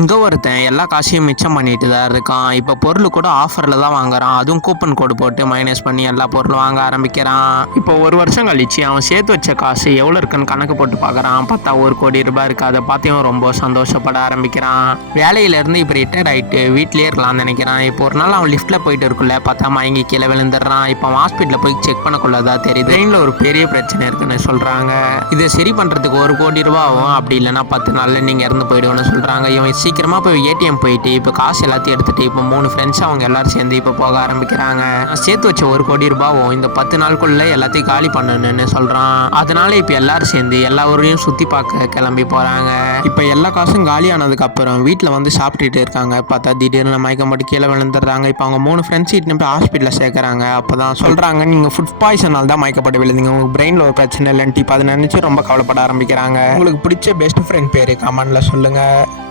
இங்கே ஒருத்தன் எல்லா காசையும் மிச்சம் பண்ணிட்டு தான் இருக்கான். இப்போ பொருள் கூட ஆஃபரில் தான் வாங்குறான். அதுவும் கூப்பன் கோடு போட்டு மைனஸ் பண்ணி எல்லா பொருளும் வாங்க ஆரம்பிக்கிறான். இப்போ ஒரு வருஷம் கழிச்சு அவன் சேர்த்து வச்ச காசு எவ்வளோ இருக்குன்னு கணக்கு போட்டு பார்க்குறான் பார்த்தா ஒரு கோடி ரூபாய் இருக்கு. அதை பார்த்து அவன் ரொம்ப சந்தோஷப்பட ஆரம்பிக்கிறான். வேலையிலேருந்து இப்போ ரிட்டையர் ஆகிட்டு வீட்லேயே இருக்கலாம்னு நினைக்கிறான். இப்போ ஒரு நாள் அவன் லிஃப்ட்டில் போயிட்டு இருக்குள்ள பார்த்தா மயங்கி கீழே விழுந்துடுறான். இப்போ அவன் ஹாஸ்பிட்டலில் போய் செக் பண்ணக்குள்ளதா தெரியுது. ட்ரெயினில் ஒரு பெரிய பிரச்சனை இருக்குன்னு சொல்கிறாங்க இதை சரி பண்ணுறதுக்கு ஒரு கோடி ரூபா ஆகும் அப்படி இல்லைன்னா பத்து நாளில் நீங்கள் இறந்து போயிடுவோன்னு சொல்கிறாங்க இவன் சீக்கிரமாக போய் ஏடிஎம் போயிட்டு இப்போ காசு எல்லாத்தையும் எடுத்துட்டு இப்போ மூணு ஃப்ரெண்ட்ஸ் அவங்க எல்லாரும் சேர்ந்து இப்போ போக ஆரம்பிக்கிறாங்க. சேர்த்து வச்ச ஒரு கோடி ரூபாவும் இந்த பத்து நாளுக்குள்ள எல்லாத்தையும் காலி பண்ணணும்னு சொல்கிறான் அதனால இப்போ எல்லாரும் சேர்ந்து எல்லா ஊரையும் சுற்றி பார்க்க கிளம்பி போகிறாங்க இப்போ எல்லா காசும் காலி ஆனதுக்கு அப்புறம் வீட்டில் வந்து சாப்பிட்டுட்டு இருக்காங்க. பார்த்தா திடீர்னு மயக்கம் போட்டு கீழே விழுந்துடுறாங்க. இப்போ அவங்க மூணு ஃப்ரெண்ட்ஸ் இட்டு போய் ஹாஸ்பிட்டலில் சேர்க்குறாங்க. அப்போ தான் சொல்கிறாங்க நீங்கள் ஃபுட் பாய்சனால் தான் மயக்கப்பட்டு விழுந்தீங்க. உங்களுக்கு பிரெயினில் ஒரு பிரச்சனை இல்லைன்ட்டு இப்போ அதை நினச்சி ரொம்ப கவலைப்பட ஆரம்பிக்கிறாங்க. உங்களுக்கு பிடிச்ச பெஸ்ட் ஃப்ரெண்ட் பேர் கமெண்டில் சொல்லுங்கள்